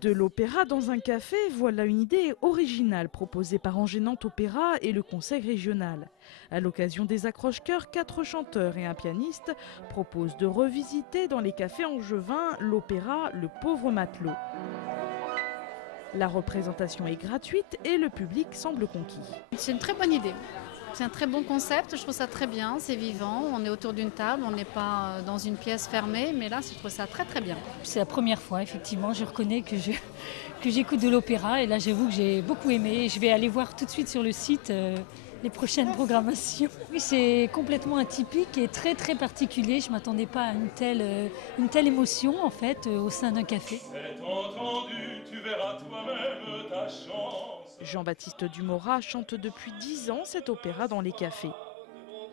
De l'opéra dans un café, voilà une idée originale proposée par Angers Nantes Opéra et le Conseil régional. À l'occasion des accroche-cœurs, 4 chanteurs et un pianiste proposent de revisiter dans les cafés angevins l'opéra Le Pauvre Matelot. La représentation est gratuite et le public semble conquis. C'est une très bonne idée. C'est un très bon concept, je trouve ça très bien, c'est vivant, on est autour d'une table, on n'est pas dans une pièce fermée, mais là je trouve ça très très bien. C'est la première fois, effectivement, je reconnais que j'écoute de l'opéra et là j'avoue que j'ai beaucoup aimé. Je vais aller voir tout de suite sur le site les prochaines programmations. Oui, c'est complètement atypique et très très particulier, je ne m'attendais pas à une telle émotion en fait au sein d'un café. Tu verras toi-même ta chance. Jean-Baptiste Dumora chante depuis 10 ans cet opéra dans les cafés.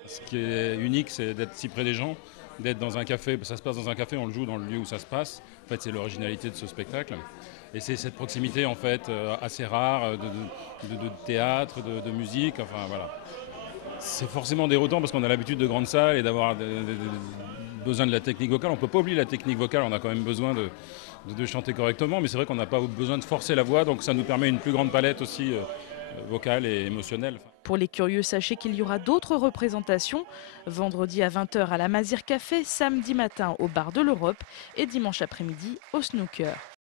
Ce qui est unique, c'est d'être si près des gens, d'être dans un café. Ça se passe dans un café, on le joue dans le lieu où ça se passe. En fait, c'est l'originalité de ce spectacle. Et c'est cette proximité en fait assez rare de théâtre, de musique. Enfin voilà. C'est forcément déroutant parce qu'on a l'habitude de grandes salles et d'avoir besoin de la technique vocale. On ne peut pas oublier la technique vocale, on a quand même besoin de chanter correctement, mais c'est vrai qu'on n'a pas besoin de forcer la voix, donc ça nous permet une plus grande palette aussi vocale et émotionnelle. Pour les curieux, sachez qu'il y aura d'autres représentations, vendredi à 20 h à la Mazir Café, samedi matin au Bar de l'Europe et dimanche après-midi au Snooker.